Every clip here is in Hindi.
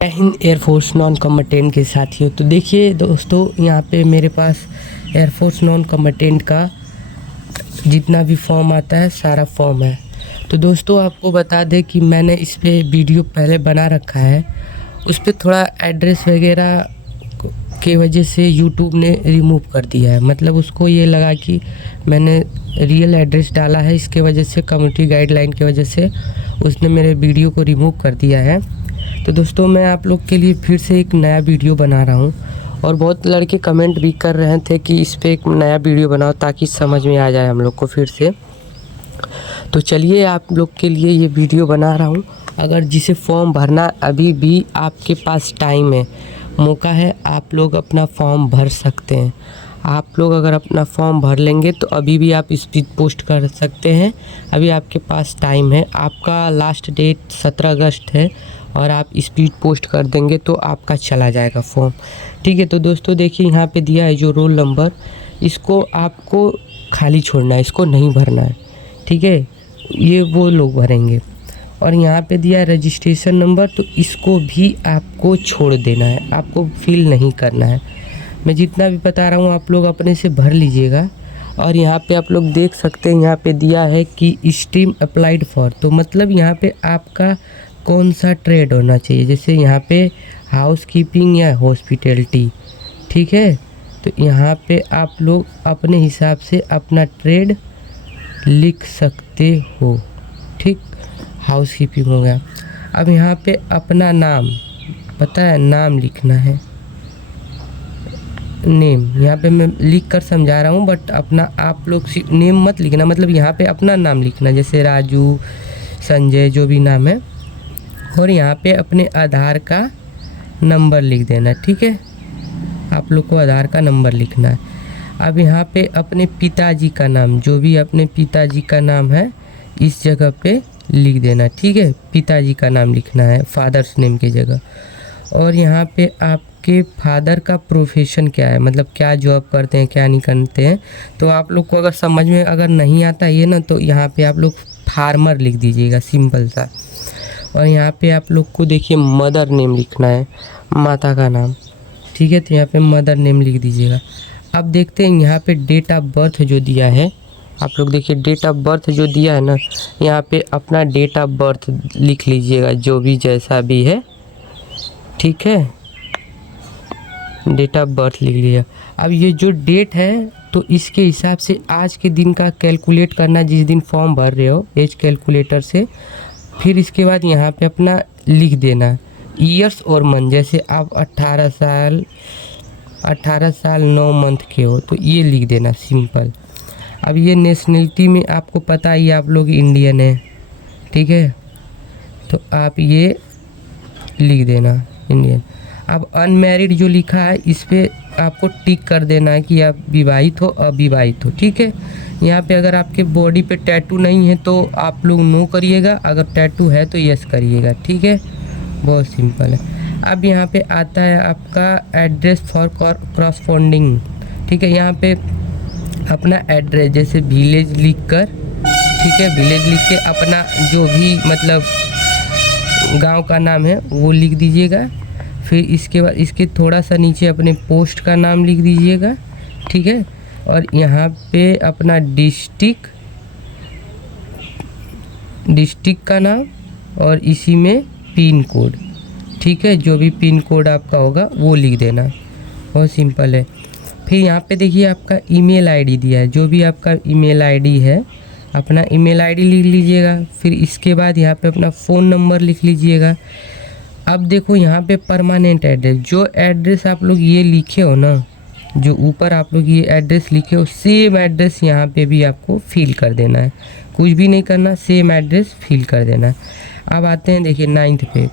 जय हिंद एयरफोर्स नॉन कम्बटेंट के साथियों। तो देखिए दोस्तों, यहाँ पे मेरे पास एयरफोर्स नॉन कम्बटेंट का जितना भी फॉर्म आता है सारा फॉर्म है। तो दोस्तों आपको बता दें कि मैंने इस पे वीडियो पहले बना रखा है। उस पर थोड़ा एड्रेस वगैरह के वजह से यूट्यूब ने रिमूव कर दिया है। मतलब उसको ये लगा कि मैंने रियल एड्रेस डाला है, इसके वजह से कम्युनिटी गाइडलाइन की वजह से उसने मेरे वीडियो को रिमूव कर दिया है। तो दोस्तों मैं आप लोग के लिए फिर से एक नया वीडियो बना रहा हूँ और बहुत लड़के कमेंट भी कर रहे थे कि इस पे एक नया वीडियो बनाओ ताकि समझ में आ जाए हम लोग को फिर से। तो चलिए आप लोग के लिए ये वीडियो बना रहा हूँ। अगर जिसे फॉर्म भरना अभी भी आपके पास टाइम है, मौका है, आप लोग अपना फॉर्म भर सकते हैं। आप लोग अगर अपना फॉर्म भर लेंगे तो अभी भी आप स्पीड पोस्ट कर सकते हैं। अभी आपके पास टाइम है। आपका लास्ट डेट 17 अगस्त है और आप स्पीड पोस्ट कर देंगे तो आपका चला जाएगा फॉर्म। ठीक है। तो दोस्तों देखिए यहाँ पे दिया है जो रोल नंबर, इसको आपको खाली छोड़ना है, इसको नहीं भरना है। ठीक है, ये वो लोग भरेंगे। और यहाँ पे दिया है रजिस्ट्रेशन नंबर, तो इसको भी आपको छोड़ देना है, आपको फिल नहीं करना है। मैं जितना भी बता रहा हूँ आप लोग अपने से भर लीजिएगा। और यहाँ पे आप लोग देख सकते हैं, यहाँ पे दिया है कि स्ट्रीम अप्लाइड फॉर, तो मतलब यहाँ पे आपका कौन सा ट्रेड होना चाहिए। जैसे यहाँ पे हाउस कीपिंग या हॉस्पिटैलिटी। ठीक है, तो यहाँ पे आप लोग अपने हिसाब से अपना ट्रेड लिख सकते हो। ठीक, हाउस कीपिंग हो गया। अब यहाँ पे अपना नाम, पता है, नाम लिखना है, नेम। यहाँ पे मैं लिख कर समझा रहा हूँ, बट अपना आप लोग नेम मत लिखना, मतलब यहाँ पे अपना नाम लिखना, जैसे राजू, संजय, जो भी नाम है। और यहाँ पे अपने आधार का नंबर लिख देना। ठीक है, आप लोग को आधार का नंबर लिखना है। अब यहाँ पे अपने पिताजी का नाम, जो भी अपने पिताजी का नाम है, इस जगह पे लिख देना। ठीक है, पिताजी का नाम लिखना है फादर्स नेम की जगह। और यहाँ पे आपके फादर का प्रोफेशन क्या है, मतलब क्या जॉब करते हैं, क्या नहीं करते हैं। तो आप लोग को अगर समझ में अगर नहीं आता ये ना, तो यहाँ पे आप लोग फार्मर लिख दीजिएगा, सिंपल सा। और यहाँ पे आप लोग को देखिए मदर नेम लिखना है, माता का नाम। ठीक है, तो यहाँ पे मदर नेम लिख दीजिएगा। अब देखते हैं यहाँ पे डेट ऑफ बर्थ जो दिया है, आप लोग देखिए डेट ऑफ बर्थ जो दिया है ना, यहाँ पे अपना डेट ऑफ बर्थ लिख लीजिएगा, जो भी जैसा भी है। ठीक है, डेट ऑफ बर्थ लिख लिया। अब ये जो डेट है, तो इसके हिसाब से आज के दिन का कैलकुलेट करना, जिस दिन फॉर्म भर रहे हो एज कैलकुलेटर से। फिर इसके बाद यहाँ पे अपना लिख देना ईयर्स और मंथ। जैसे आप 18 साल 9 मंथ के हो तो ये लिख देना, सिंपल। अब ये नेशनलिटी में आपको पता ही, आप लोग इंडियन है। ठीक है, तो आप ये लिख देना इंडियन। अब अनमैरिड जो लिखा है, इस पर आपको टिक कर देना है कि आप विवाहित हो, अविवाहित हो। ठीक है, यहाँ पे अगर आपके बॉडी पे टैटू नहीं है तो आप लोग नो करिएगा, अगर टैटू है तो यस करिएगा। ठीक है, बहुत सिंपल है। अब यहाँ पे आता है आपका एड्रेस फॉर क्रॉसपोंडिंग। ठीक है, यहाँ पे अपना एड्रेस, जैसे विलेज लिख कर, ठीक है, विलेज लिख के अपना जो भी मतलब गांव का नाम है वो लिख दीजिएगा। फिर इसके बाद इसके थोड़ा सा नीचे अपने पोस्ट का नाम लिख दीजिएगा। ठीक है, और यहाँ पे अपना डिस्ट्रिक्ट का नाम और इसी में पिन कोड। ठीक है, जो भी पिन कोड आपका होगा वो लिख देना, बहुत सिंपल है। फिर यहाँ पे देखिए आपका ईमेल आईडी दिया है, जो भी आपका ईमेल आईडी है अपना ईमेल आईडी लिख लीजिएगा। फिर इसके बाद यहाँ पे अपना फ़ोन नंबर लिख लीजिएगा। अब देखो यहाँ पे परमानेंट एड्रेस, जो एड्रेस आप लोग ये लिखे हो ना, जो ऊपर आप लोग ये एड्रेस लिखे हो, सेम एड्रेस यहाँ पे भी आपको फिल कर देना है। कुछ भी नहीं करना, सेम एड्रेस फिल कर देना है। अब आते हैं देखिए 9th पे,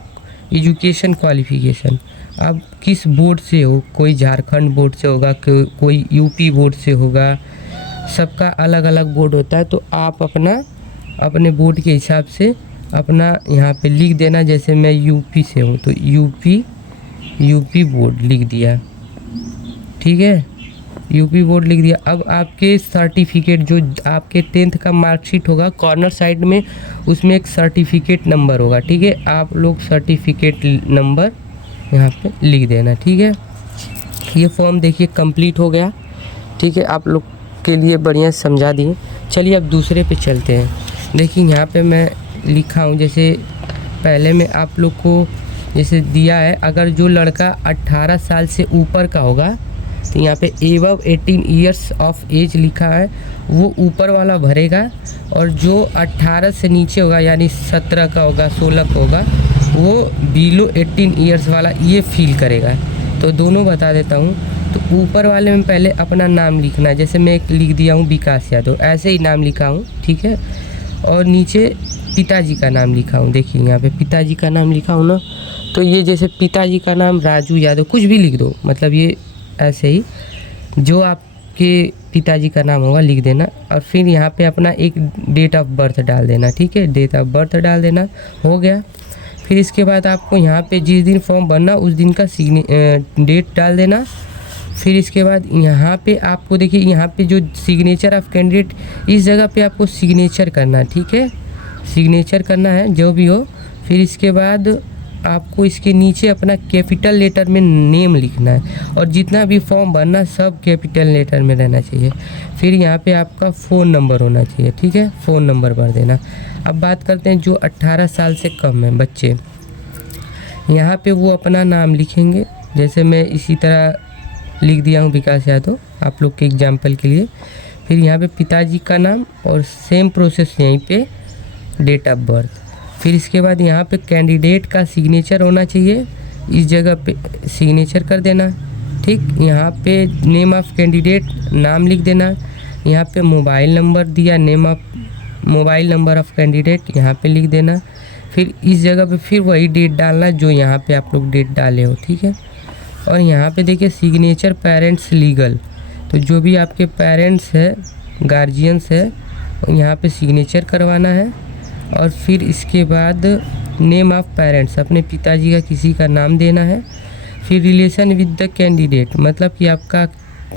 एजुकेशन क्वालिफिकेशन। अब किस बोर्ड से हो, कोई झारखंड बोर्ड से होगा, कोई यूपी बोर्ड से होगा, सबका अलग अलग बोर्ड होता है। तो आप अपने बोर्ड के हिसाब से अपना यहाँ पे लिख देना। जैसे मैं यूपी से हूँ तो यूपी बोर्ड लिख दिया। ठीक है, यूपी बोर्ड लिख दिया। अब आपके सर्टिफिकेट, जो आपके 10th का मार्कशीट होगा, कॉर्नर साइड में उसमें एक सर्टिफिकेट नंबर होगा। ठीक है, आप लोग सर्टिफिकेट नंबर यहाँ पे लिख देना। ठीक है, ये फॉर्म देखिए कंप्लीट हो गया। ठीक है, आप लोग के लिए बढ़िया समझा दिए। चलिए अब दूसरे पे चलते हैं। देखिए यहाँ पे मैं लिखा हूँ, जैसे पहले में आप लोग को जैसे दिया है, अगर जो लड़का 18 साल से ऊपर का होगा तो यहाँ पे एबव 18 ईयर्स ऑफ एज लिखा है, वो ऊपर वाला भरेगा, और जो 18 से नीचे होगा यानी 17 का होगा, 16 का होगा, वो बिलो 18 ईयर्स वाला ये फील करेगा। तो दोनों बता देता हूँ। तो ऊपर वाले में पहले अपना नाम लिखना है, जैसे मैं एक लिख दिया हूँ विकास यादव, ऐसे ही नाम लिखा हूँ। ठीक है, और नीचे पिताजी का नाम लिखा हूँ। देखिए यहाँ पे पिताजी का नाम लिखा हूँ ना, तो ये जैसे पिताजी का नाम राजू यादव, कुछ भी लिख दो, मतलब ये ऐसे ही जो आपके पिताजी का नाम होगा लिख देना। और फिर यहाँ पे अपना एक डेट ऑफ बर्थ डाल देना। ठीक है, डेट ऑफ बर्थ डाल देना, हो गया। फिर इसके बाद आपको यहाँ पे जिस दिन फॉर्म भरना उस दिन का डेट डाल देना। फिर इसके बाद यहाँ पे आपको देखिए, यहाँ पे जो सिग्नेचर ऑफ कैंडिडेट, इस जगह पे आपको सिग्नेचर करना है। ठीक है, सिग्नेचर करना है जो भी हो। फिर इसके बाद आपको इसके नीचे अपना कैपिटल लेटर में नेम लिखना है, और जितना भी फॉर्म भरना सब कैपिटल लेटर में रहना चाहिए। फिर यहाँ पे आपका फ़ोन नंबर होना चाहिए। ठीक है, फ़ोन नंबर भर देना। अब बात करते हैं जो 18 साल से कम है बच्चे, यहाँ पे वो अपना नाम लिखेंगे, जैसे मैं इसी तरह लिख दिया हूँ विकास यादव आप लोग के एग्जाम्पल के लिए। फिर यहाँ पे पिताजी का नाम और सेम प्रोसेस यहीं पे डेट ऑफ बर्थ। फिर इसके बाद यहाँ पे कैंडिडेट का सिग्नेचर होना चाहिए, इस जगह पे सिग्नेचर कर देना। ठीक, यहाँ पे नेम ऑफ कैंडिडेट नाम लिख देना। यहाँ पे मोबाइल नंबर दिया, name of mobile number of candidate यहाँ पे लिख देना। फिर इस जगह पे फिर वही डेट डालना जो यहाँ पे आप लोग डेट डाले हो। ठीक है, और यहाँ पे देखिए सिग्नेचर पेरेंट्स लीगल, तो जो भी आपके पेरेंट्स है, गार्जियंस है, यहाँ पे सिग्नेचर करवाना है। और फिर इसके बाद नेम ऑफ पेरेंट्स, अपने पिताजी का किसी का नाम देना है। फिर रिलेशन विद द कैंडिडेट, मतलब कि आपका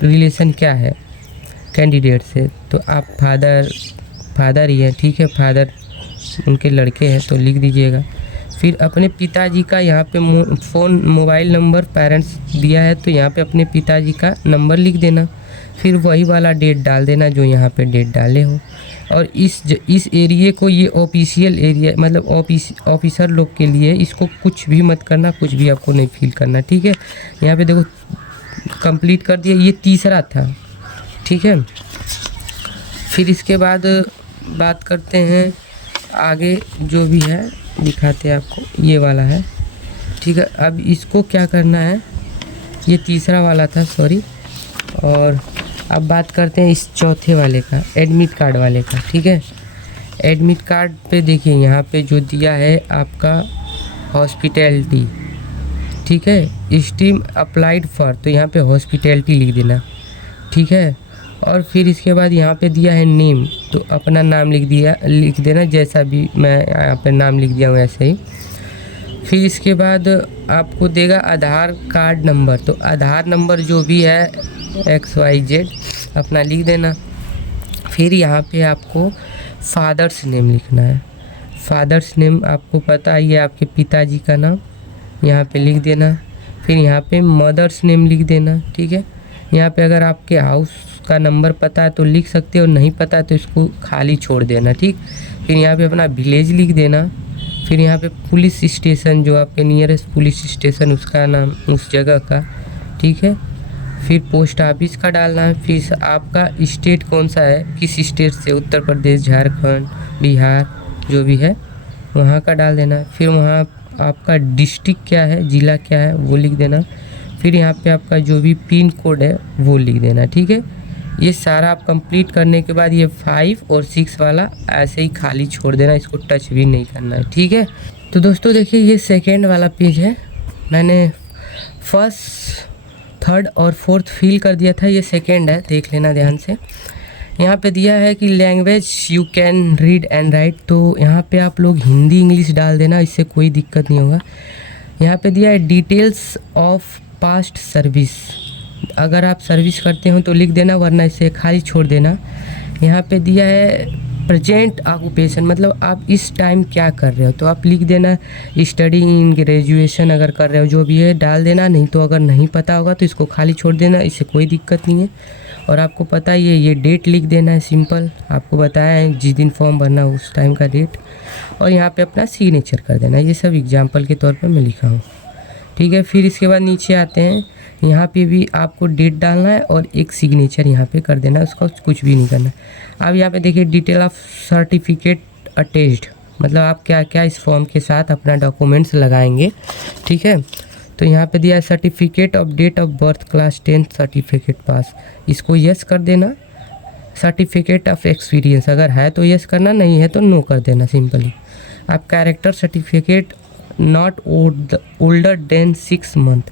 रिलेशन क्या है कैंडिडेट से, तो आप फादर ही है। ठीक है, फादर उनके लड़के हैं तो लिख दीजिएगा। फिर अपने पिताजी का यहाँ पे मोबाइल नंबर पेरेंट्स दिया है, तो यहाँ पे अपने पिताजी का नंबर लिख देना। फिर वही वाला डेट डाल देना जो यहाँ पे डेट डाले हो। और इस एरिए को, ये ऑफिशियल एरिया, मतलब ऑफिसर लोग के लिए, इसको कुछ भी मत करना, कुछ भी आपको नहीं फील करना। ठीक है, यहाँ पे देखो कंप्लीट कर दिया, ये तीसरा था। ठीक है, फिर इसके बाद बात करते हैं आगे, जो भी है दिखाते हैं आपको, ये वाला है। ठीक है, अब इसको क्या करना है, ये तीसरा वाला था, सॉरी। और अब बात करते हैं इस चौथे वाले का, एडमिट कार्ड वाले का। ठीक है, एडमिट कार्ड पे देखिए यहाँ पे जो दिया है आपका हॉस्पिटैलिटी। ठीक है, स्ट्रीम अप्लाइड फॉर, तो यहाँ पे हॉस्पिटैलिटी लिख देना। ठीक है, और फिर इसके बाद यहाँ पे दिया है नेम, तो अपना नाम लिख देना, जैसा भी मैं यहाँ पे नाम लिख दिया हूँ ऐसे ही। फिर इसके बाद आपको देगा आधार कार्ड नंबर, तो आधार नंबर जो भी है XYZ अपना लिख देना। फिर यहाँ पे आपको फादर्स नेम लिखना है। फादर्स नेम आपको पता ही है, आपके पिताजी का नाम यहाँ पे लिख देना। फिर यहाँ पे मदर्स नेम लिख देना। ठीक है, यहाँ पे अगर आपके हाउस का नंबर पता है तो लिख सकते हो, नहीं पता है तो इसको खाली छोड़ देना। ठीक, फिर यहाँ पे अपना विलेज लिख देना। फिर यहाँ पे पुलिस स्टेशन, जो आपके नियरेस्ट पुलिस स्टेशन, उसका नाम, उस जगह का। ठीक है, फिर पोस्ट ऑफिस का डालना है। फिर आपका स्टेट कौन सा है, किस स्टेट से, उत्तर प्रदेश, झारखंड, बिहार, जो भी है वहाँ का डाल देना। फिर वहाँ आपका डिस्ट्रिक्ट क्या है, ज़िला क्या है, वो लिख देना। फिर यहाँ पे आपका जो भी पिन कोड है वो लिख देना। ठीक है, ये सारा आप कंप्लीट करने के बाद ये 5 और 6 वाला ऐसे ही खाली छोड़ देना, इसको टच भी नहीं करना है। ठीक है, तो दोस्तों देखिए ये सेकेंड वाला पेज है, मैंने फर्स्ट, थर्ड और फोर्थ फिल कर दिया था, ये सेकेंड है, देख लेना ध्यान से। यहाँ पे दिया है कि language you can read and right, तो यहाँ पे आप लोग हिंदी इंग्लिश डाल देना, इससे कोई दिक्कत नहीं होगा। यहाँ पे दिया है डिटेल्स ऑफ पास्ट सर्विस, अगर आप सर्विस करते हो तो लिख देना, वरना इसे खाली छोड़ देना। यहाँ पे दिया है प्रेजेंट ऑक्यूपेशन मतलब आप इस टाइम क्या कर रहे हो, तो आप लिख देना स्टडी इन ग्रेजुएशन, अगर कर रहे हो जो भी है डाल देना। नहीं तो अगर नहीं पता होगा तो इसको खाली छोड़ देना, इससे कोई दिक्कत नहीं है। और आपको पता ही है ये डेट लिख देना है, सिंपल आपको बताया है जिस दिन फॉर्म भरना उस टाइम का डेट। और यहाँ पे अपना सिग्नेचर कर देना। ये सब एग्जांपल के तौर पर मैं लिखा हूँ, ठीक है। फिर इसके बाद नीचे आते हैं, यहाँ पे भी आपको डेट डालना है और एक सिग्नेचर यहाँ पे कर देना है, उसका कुछ भी नहीं करना। अब यहाँ पे देखिए डिटेल ऑफ सर्टिफिकेट अटैच्ड, मतलब आप क्या क्या इस फॉर्म के साथ अपना डॉक्यूमेंट्स लगाएंगे, ठीक है। तो यहाँ पे दिया है certificate of date of birth, class 10 certificate pass, इसको यस कर देना। सर्टिफिकेट ऑफ एक्सपीरियंस अगर है तो यस करना, नहीं है तो नो कर देना सिंपली। आप character certificate not older than 6 month,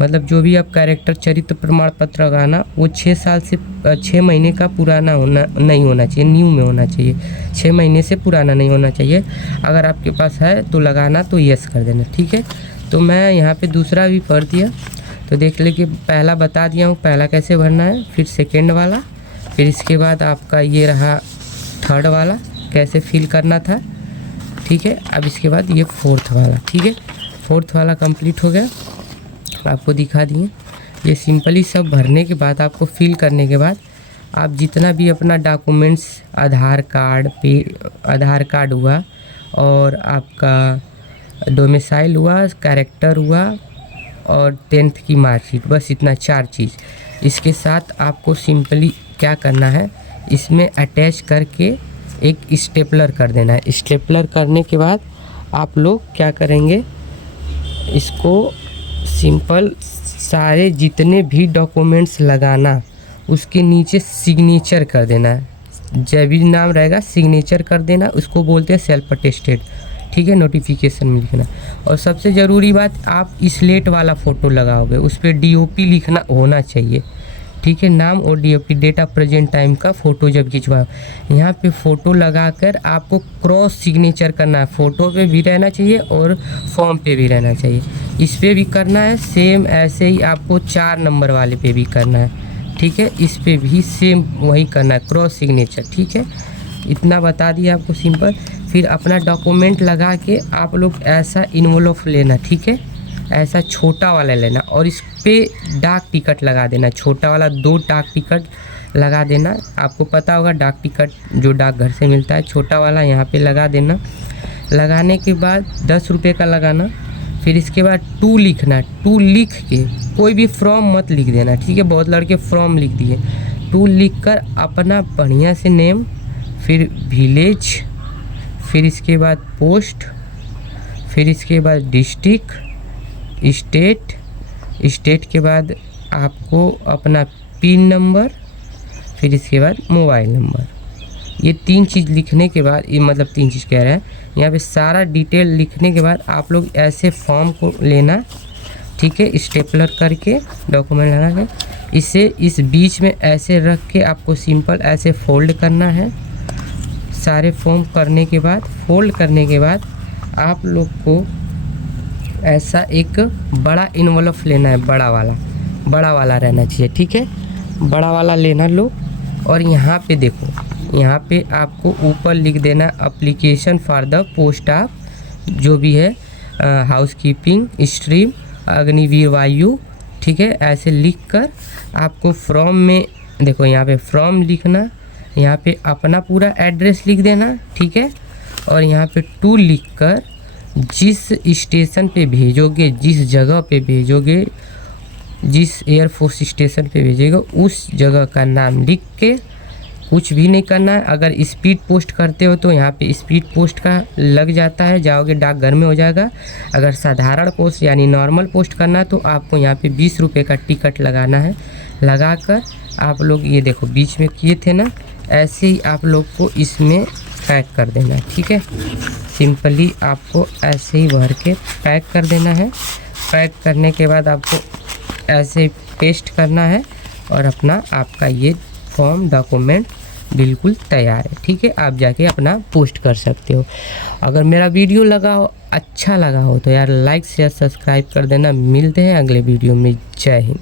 मतलब जो भी आप कैरेक्टर चरित्र प्रमाण पत्र लगाना वो 6 महीने का पुराना नहीं होना चाहिए, न्यू में होना चाहिए, 6 महीने से पुराना नहीं होना चाहिए। अगर आपके पास है तो लगाना, तो यस कर देना, ठीक है। तो मैं यहाँ पे दूसरा भी पढ़ दिया, तो देख ले कि पहला बता दिया हूँ पहला कैसे भरना है, फिर सेकेंड वाला, फिर इसके बाद आपका ये रहा थर्ड वाला कैसे फिल करना था, ठीक है। अब इसके बाद ये फोर्थ वाला, ठीक है। फोर्थ वाला कंप्लीट हो गया, आपको दिखा दिए। ये सिंपली सब भरने के बाद आपको फिल करने के बाद आप जितना भी अपना डॉक्यूमेंट्स, आधार कार्ड हुआ और आपका डोमिसाइल हुआ, कैरेक्टर हुआ और 10th की मार्कशीट, बस इतना 4 चीज़। इसके साथ आपको सिंपली क्या करना है, इसमें अटैच करके एक स्टेपलर कर देना है। स्टेपलर करने के बाद आप लोग क्या करेंगे, इसको सिंपल सारे जितने भी डॉक्यूमेंट्स लगाना उसके नीचे सिग्नेचर कर देना है। जब भी नाम रहेगा सिग्नेचर कर देना, उसको बोलते हैं सेल्फ अटेस्टेड, ठीक है। नोटिफिकेशन में लिखना। और सबसे ज़रूरी बात, आप स्लेट वाला फ़ोटो लगाओगे उस पर DOP लिखना होना चाहिए, ठीक है। नाम और DOP date of present time का फ़ोटो जब खिंचवाओ, यहाँ पे फ़ोटो लगाकर आपको क्रॉस सिग्नेचर करना है। फ़ोटो पे भी रहना चाहिए और फॉर्म पे भी रहना चाहिए, इस पे भी करना है। सेम ऐसे ही आपको 4 नंबर वाले पे भी करना है, ठीक है। इस पे भी सेम वही करना है, क्रॉस सिग्नेचर, ठीक है। इतना बता दिया आपको सिंपल। फिर अपना डॉक्यूमेंट लगा के आप लोग ऐसा इन्वॉल्व लेना, ठीक है, ऐसा छोटा वाला लेना और इस पे डाक टिकट लगा देना, छोटा वाला 2 डाक टिकट लगा देना। आपको पता होगा डाक टिकट जो डाकघर से मिलता है, छोटा वाला यहाँ पे लगा देना। लगाने के बाद 10 रुपये का लगाना। फिर इसके बाद 2 लिखना, 2 लिख के कोई भी फ्रॉम मत लिख देना, ठीक है। बहुत लड़के फ्रॉम लिख दिए। 2 लिख कर अपना बढ़िया से नेम, फिर विलेज, फिर इसके बाद पोस्ट, फिर इसके बाद डिस्ट्रिक्ट, स्टेट के बाद आपको अपना पिन नंबर, फिर इसके बाद मोबाइल नंबर। ये 3 चीज़ लिखने के बाद, ये मतलब 3 चीज़ कह रहे हैं यहाँ पे, सारा डिटेल लिखने के बाद आप लोग ऐसे फॉर्म को लेना, ठीक है, स्टेपलर करके डॉक्यूमेंट लगा के इसे इस बीच में ऐसे रख के आपको सिंपल ऐसे फोल्ड करना है। सारे फॉर्म करने के बाद, फोल्ड करने के बाद आप लोग को ऐसा एक बड़ा इन्वॉल्व लेना है, बड़ा वाला रहना चाहिए, ठीक है। बड़ा वाला लेना लो और यहाँ पे देखो, यहाँ पे आपको ऊपर लिख देना application for the post of जो भी है हाउस कीपिंग स्ट्रीम अग्निवीर वायु, ठीक है। ऐसे लिख कर आपको फॉर्म में देखो, यहाँ पे फॉर्म लिखना, यहाँ पे अपना पूरा एड्रेस लिख देना, ठीक है। और यहाँ पे 2 लिख कर जिस स्टेशन पे भेजोगे, जिस जगह पे भेजोगे, जिस एयरफोर्स स्टेशन पे भेजेगा उस जगह का नाम लिख के, कुछ भी नहीं करना है। अगर स्पीड पोस्ट करते हो तो यहाँ पे स्पीड पोस्ट का लग जाता है, जाओगे डाकघर में हो जाएगा। अगर साधारण पोस्ट यानी नॉर्मल पोस्ट करना है तो आपको यहाँ पे 20 रुपये का टिकट लगाना है। लगाकर आप लोग ये देखो बीच में किए थे ना, ऐसे ही आप लोग को इसमें पैक कर देना है, ठीक है। सिंपली आपको ऐसे ही भर के पैक कर देना है। पैक करने के बाद आपको ऐसे पेस्ट करना है और अपना आपका ये फॉर्म डॉक्यूमेंट बिल्कुल तैयार है, ठीक है। आप जाके अपना पोस्ट कर सकते हो। अगर मेरा वीडियो अच्छा लगा हो तो यार लाइक शेयर सब्सक्राइब कर देना। मिलते हैं अगले वीडियो में। जय हिंद।